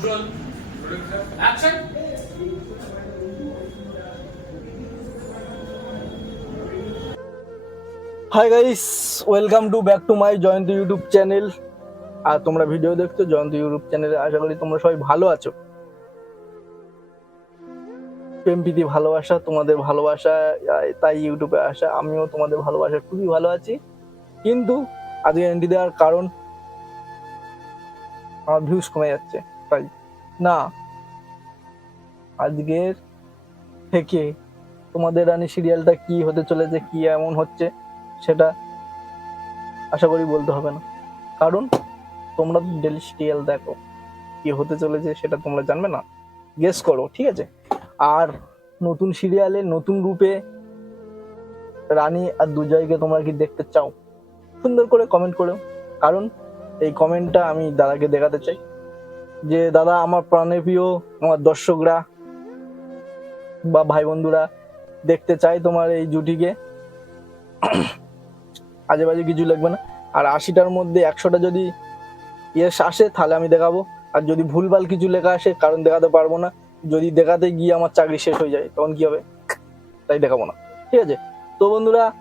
Neutral. Action. Hi guys welcome to back to my Jayanta YouTube channel আর তোমরা video দেখছ Jayanta YouTube চ্যানেলে আশা করি তোমরা সবাই ভালো আছো। প্রেম, প্রীতি, ভালোবাসা তোমাদের ভালোবাসা তাই ইউটিউবে আসা। আমিও তোমাদের ভালোবাসা খুবই ভালো আছি। কিন্তু আজকে এন্ট্রি দেওয়ার কারণ, আমার ভিউজ কমে যাচ্ছে। তাই না, আজকের থেকে তোমাদের রানী সিরিয়ালটা কি হতে চলেছে, কি এমন হচ্ছে, সেটা আশা করি বলতে হবে না। কারণ তোমরা ডেলি সিরিয়াল দেখো, কি হতে চলেছে সেটা তোমরা জানবে না। গেস করো, ঠিক আছে? আর নতুন সিরিয়ালে নতুন রূপে রানী আর দুজয়কে তোমরা কি দেখতে চাও? সুন্দর করে কমেন্ট করো কারণ এই কমেন্টটা আমি দাদাকে দেখাতে চাই। যে দাদা, আমার প্রাণের প্রিয় আমার দর্শকরা বা ভাই বন্ধুরা দেখতে চাই তোমার এই জুটিকে। আজে বাজে কিছু লাগবে না। আর আশিটার মধ্যে একশোটা যদি ইয়েস আসে, তাহলে আমি দেখাবো। আর যদি ভুলভাল কিছু লেখা আসে, কারণ দেখাতে পারব না। যদি দেখাতে গিয়ে আমার চাকরি শেষ হয়ে যায়, তখন কি হবে? তাই দেখাবো না। ঠিক আছে? তো বন্ধুরা,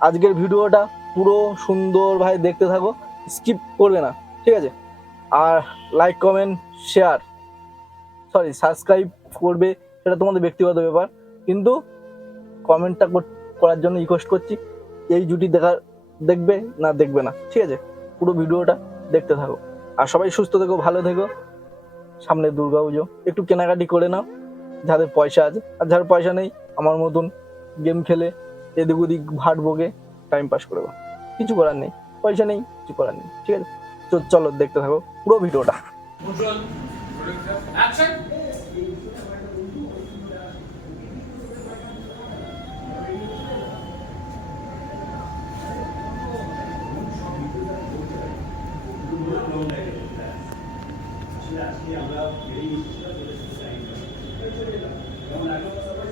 আজকের ভিডিওটা পুরো সুন্দর সুন্দরভাবে দেখতে থাকো। স্কিপ করবে না। ঠিক আছে? আর like comment share sorry subscribe করবে, সেটা তোমাদের ব্যক্তিগত ব্যাপার। কিন্তু কমেন্টটা করার জন্য রিকোয়েস্ট করছি, এই জুটি দেখা, দেখবে না দেখবে না। ঠিক আছে? পুরো ভিডিওটা দেখতে থাকো। আর সবাই সুস্থ থেকো, ভালো থেকো। সামনে দুর্গা পুজো। একটু কেনাকাটি করে নাও, যাদের পয়সা আছে। আর যার পয়সা নেই, আমার মতন গেম খেলে এদিক ওদিক ভাট বগে টাইম পাস করে দাও। কিছু করার নেই। পয়সা নেই, কিছু করার নেই। ঠিক আছে? তো চলো দেখতে থাকো পুরো ভিডিওটা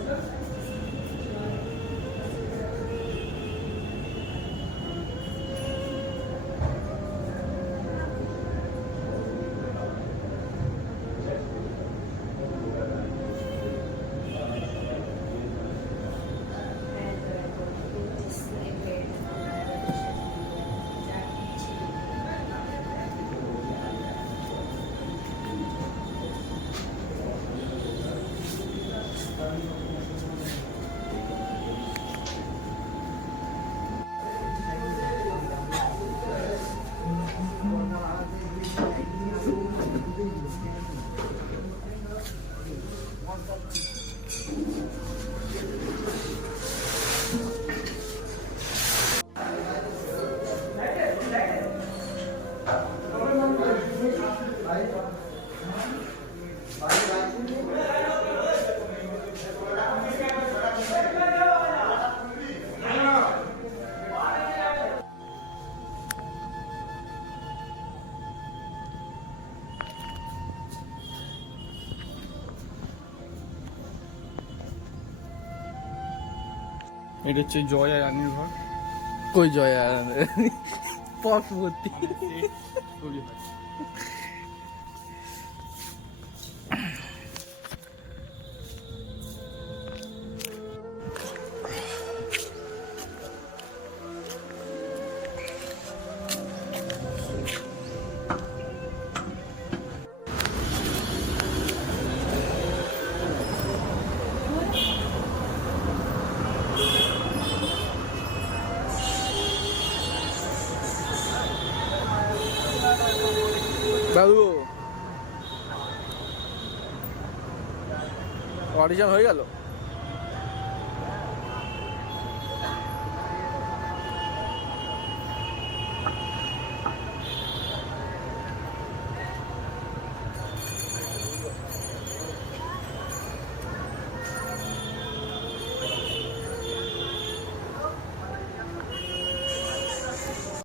Neutral. এটা হচ্ছে জয় আর রানীর ঘর কই জয় আর পক ভর্তি। দাদু। অডিশন হয়ে গেল?